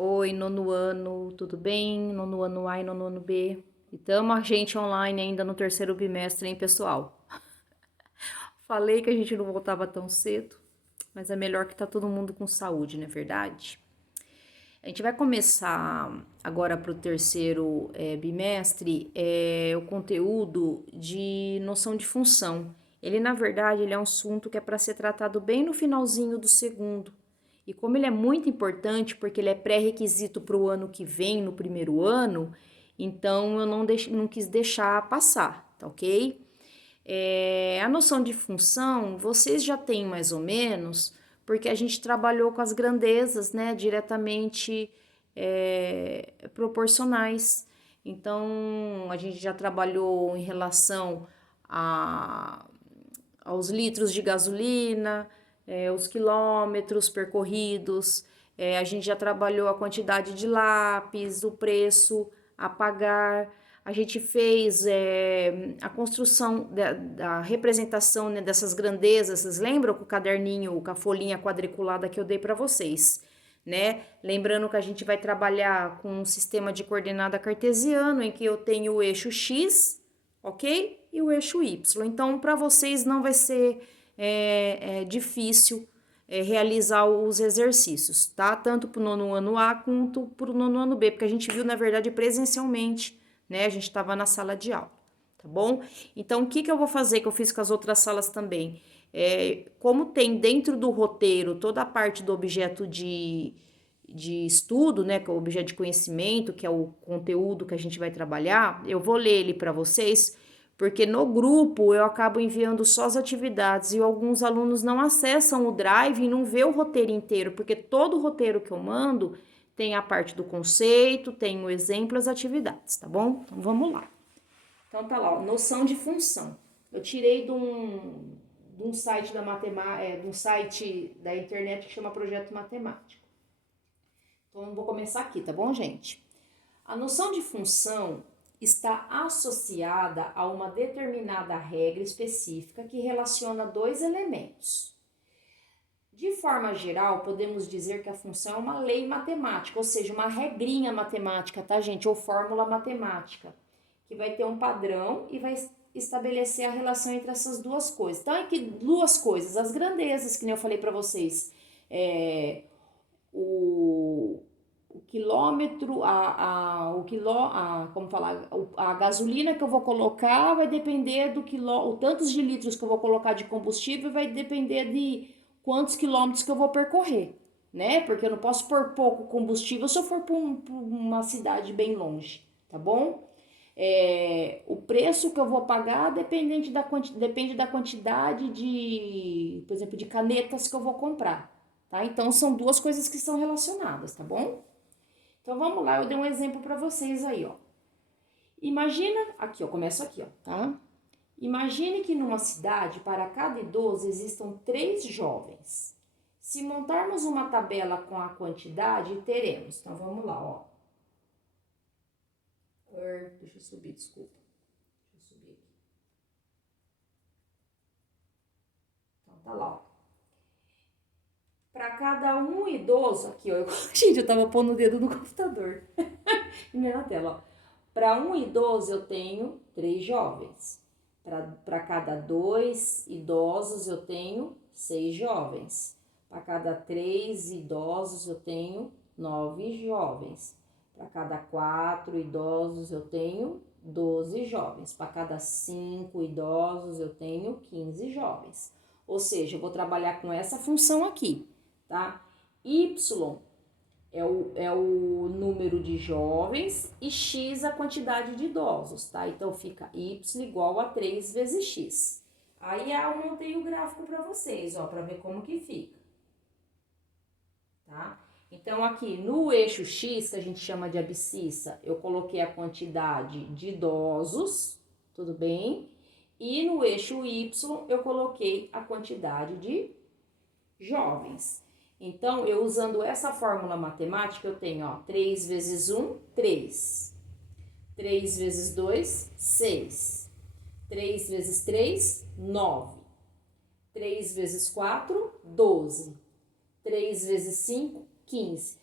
Oi, nono ano, tudo bem? Nono ano A e nono ano B. E tamo a gente online ainda no terceiro bimestre, hein, pessoal? Falei que a gente não voltava tão cedo, mas é melhor que tá todo mundo com saúde, não é verdade? A gente vai começar agora para o terceiro bimestre o conteúdo de noção de função. Ele, na verdade, ele é um assunto que é para ser tratado bem no finalzinho do segundo. E como ele é muito importante, porque ele é pré-requisito para o ano que vem, no primeiro ano, então eu não quis deixar passar, tá ok? A noção de função, vocês já têm mais ou menos, porque a gente trabalhou com as grandezas, né, diretamente proporcionais. Então, a gente já trabalhou em relação a, aos litros de gasolina, os quilômetros percorridos, a gente já trabalhou a quantidade de lápis, o preço a pagar, a gente fez a construção da representação, né, dessas grandezas. Vocês lembram com o caderninho, com a folhinha quadriculada que eu dei para vocês, né? Lembrando que a gente vai trabalhar com um sistema de coordenada cartesiano em que eu tenho o eixo X, ok? E o eixo Y. Então, para vocês não vai ser difícil realizar os exercícios, tá? Tanto para o nono ano A quanto para o nono ano B, porque a gente viu, na verdade, presencialmente, né? A gente estava na sala de aula, tá bom? Então, o que que eu vou fazer, que eu fiz com as outras salas também? Como tem dentro do roteiro toda a parte do objeto de estudo, né, que é o objeto de conhecimento, que é o conteúdo que a gente vai trabalhar, eu vou ler ele para vocês, porque no grupo eu acabo enviando só as atividades e alguns alunos não acessam o Drive e não vê o roteiro inteiro, porque todo o roteiro que eu mando tem a parte do conceito, tem o exemplo, as atividades, tá bom? Então vamos lá. Então tá lá, ó, noção de função. Eu tirei de um site da matemática, de um site da internet que chama Projeto Matemático. Então eu vou começar aqui, tá bom, gente? A noção de função está associada a uma determinada regra específica que relaciona dois elementos. De forma geral, podemos dizer que a função é uma lei matemática, ou seja, uma regrinha matemática, tá, gente? Ou fórmula matemática, que vai ter um padrão e vai estabelecer a relação entre essas duas coisas. Então, é que duas coisas, as grandezas, que nem eu falei para vocês, o, o quilômetro, como falar, a gasolina que eu vou colocar vai depender do o tantos de litros que eu vou colocar de combustível vai depender de quantos quilômetros que eu vou percorrer, né? Porque eu não posso pôr pouco combustível se eu for para uma cidade bem longe, tá bom? O preço que eu vou pagar depende da quantidade de, por exemplo, de canetas que eu vou comprar, tá? Então são duas coisas que estão relacionadas, tá bom? Então vamos lá, eu dei um exemplo para vocês aí, ó. Imagina, aqui, ó, começo aqui, ó, tá? Imagine que numa cidade, para cada idoso, existam 3 jovens. Se montarmos uma tabela com a quantidade, teremos. Então vamos lá, ó. Deixa eu subir, desculpa. Deixa eu subir aqui. Então tá lá, ó. Para cada um idoso, aqui, ó. Gente, eu tava pondo o dedo no computador. E na tela, ó. Para um idoso, eu tenho 3 jovens. Para cada 2 idosos, eu tenho 6 jovens. Para cada 3 idosos, eu tenho 9 jovens. Para cada 4 idosos, eu tenho 12 jovens. Para cada 5 idosos, eu tenho 15 jovens. Ou seja, eu vou trabalhar com essa função aqui, tá? Y é o número de jovens e x a quantidade de idosos, tá? Então fica y igual a 3 vezes x. Aí eu montei o gráfico para vocês, ó, para ver como que fica, tá? Então aqui no eixo x, que a gente chama de abscissa, eu coloquei a quantidade de idosos, tudo bem? E no eixo y eu coloquei a quantidade de jovens. Então, eu usando essa fórmula matemática, eu tenho, ó, 3 vezes 1, 3. 3 vezes 2, 6. 3 vezes 3, 9. 3 vezes 4, 12. 3 vezes 5, 15.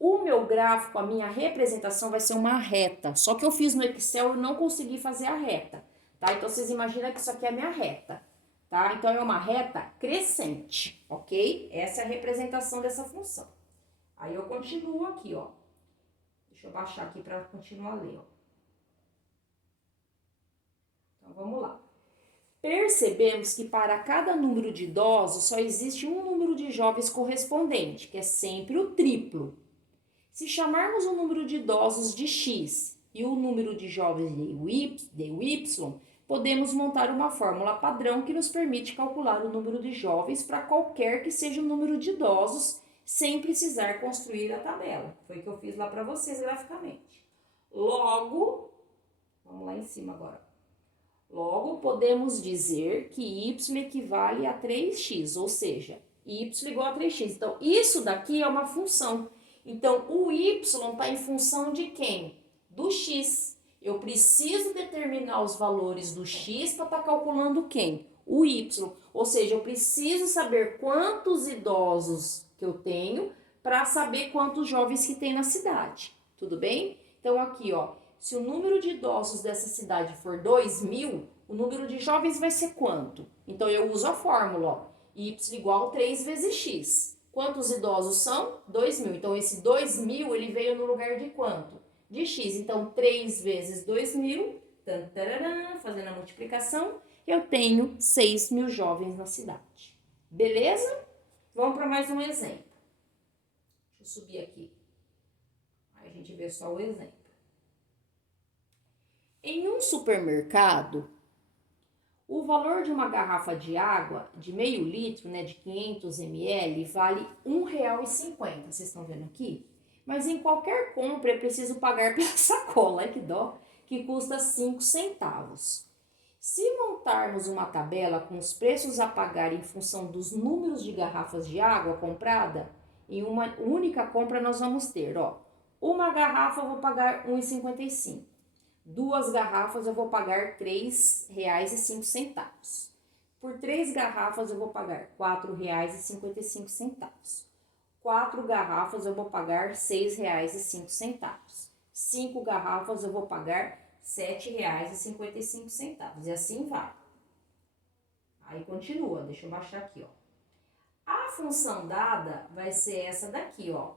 O meu gráfico, a minha representação vai ser uma reta. Só que eu fiz no Excel e não consegui fazer a reta, tá? Então, vocês imaginam que isso aqui é a minha reta, tá? Então, é uma reta crescente, ok? Essa é a representação dessa função. Aí, eu continuo aqui, ó. Deixa eu baixar aqui para continuar a ler, ó. Então, vamos lá. Percebemos que para cada número de idosos só existe um número de jovens correspondente, que é sempre o triplo. Se chamarmos o número de idosos de X e o número de jovens de Y, podemos montar uma fórmula padrão que nos permite calcular o número de jovens para qualquer que seja o número de idosos, sem precisar construir a tabela. Foi o que eu fiz lá para vocês graficamente. Logo, vamos lá em cima agora. Logo, podemos dizer que y equivale a 3x, ou seja, y igual a 3x. Então, isso daqui é uma função. Então, o y está em função de quem? Do x. Eu preciso determinar os valores do x para estar calculando quem? O y. Ou seja, eu preciso saber quantos idosos que eu tenho para saber quantos jovens que tem na cidade. Tudo bem? Então, aqui, ó, se o número de idosos dessa cidade for 2.000, o número de jovens vai ser quanto? Então, eu uso a fórmula, ó, y igual a 3 vezes x. Quantos idosos são? 2.000. Então, esse 2.000, ele veio no lugar de quanto? De x. Então, 3 vezes 2.000, fazendo a multiplicação, eu tenho 6.000 jovens na cidade. Beleza? Vamos para mais um exemplo. Deixa eu subir aqui. Aí a gente vê só o exemplo. Em um supermercado, o valor de uma garrafa de água de meio litro, né, de 500 ml, vale R$1,50. Vocês estão vendo aqui? Mas em qualquer compra é preciso pagar pela sacola, que dó, que custa 5 centavos. Se montarmos uma tabela com os preços a pagar em função dos números de garrafas de água comprada, em uma única compra nós vamos ter, ó, uma garrafa eu vou pagar R$1,55. 2 garrafas eu vou pagar R$3,05. Por 3 garrafas eu vou pagar R$4,55. 4 garrafas eu vou pagar R$6,05. 5 garrafas eu vou pagar R$7,55. E assim vai. Aí continua, deixa eu baixar aqui, ó. A função dada vai ser essa daqui, ó.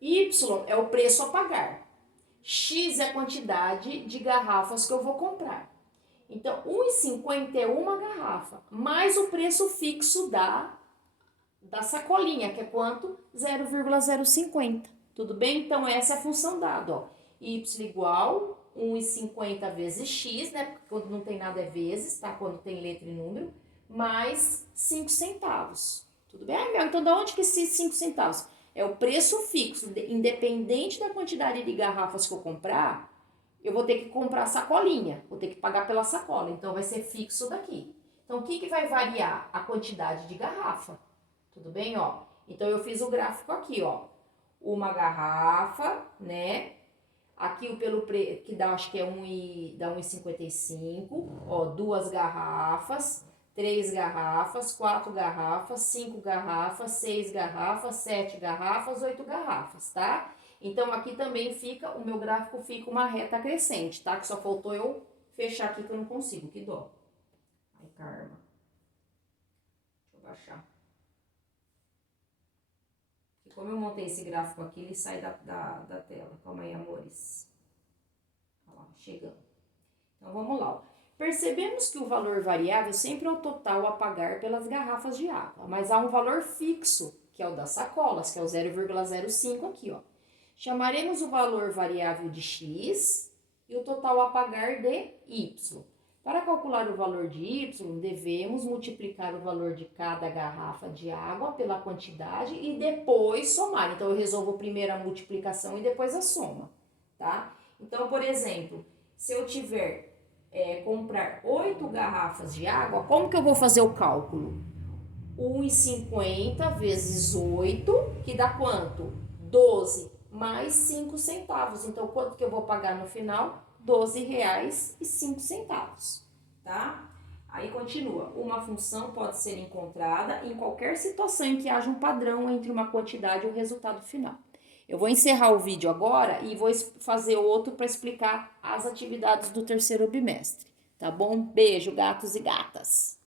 Y é o preço a pagar. X é a quantidade de garrafas que eu vou comprar. Então, R$1,50 é uma garrafa, mais o preço fixo da sacolinha, que é quanto? 0,050. Tudo bem? Então, essa é a função dada, ó. Y igual R$1,50 vezes X, né? Porque quando não tem nada é vezes, tá? Quando tem letra e número, mais 5 centavos. Tudo bem? Então, de onde que esses 5 centavos? É o preço fixo, independente da quantidade de garrafas que eu comprar, eu vou ter que comprar sacolinha, vou ter que pagar pela sacola, então vai ser fixo daqui. Então, o que vai variar? A quantidade de garrafa, tudo bem, ó? Então, eu fiz o gráfico aqui, ó, uma garrafa, né? Aqui o pelo preço, que dá, acho que é dá 1,55, ó, 2 garrafas, 3 garrafas, 4 garrafas, 5 garrafas, 6 garrafas, 7 garrafas, 8 garrafas, tá? Então, aqui também fica, o meu gráfico fica uma reta crescente, tá? Que só faltou eu fechar aqui que eu não consigo, que dó. Ai, karma. Deixa eu baixar. E como eu montei esse gráfico aqui, ele sai da tela. Calma aí, amores. Olha lá, chegando. Então, vamos lá, ó. Percebemos que o valor variável sempre é o total a pagar pelas garrafas de água, mas há um valor fixo, que é o das sacolas, que é o 0,05 aqui, ó. Chamaremos o valor variável de x e o total a pagar de y. Para calcular o valor de y, devemos multiplicar o valor de cada garrafa de água pela quantidade e depois somar. Então, eu resolvo primeiro a multiplicação e depois a soma, tá? Então, por exemplo, se eu tiver comprar 8 garrafas de água, como que eu vou fazer o cálculo? 1,50 vezes 8, que dá quanto? 12, mais 5 centavos. Então, quanto que eu vou pagar no final? R$12,05, tá? Aí continua. Uma função pode ser encontrada em qualquer situação em que haja um padrão entre uma quantidade e o resultado final. Eu vou encerrar o vídeo agora e vou fazer outro para explicar as atividades do terceiro bimestre, tá bom? Beijo, gatos e gatas!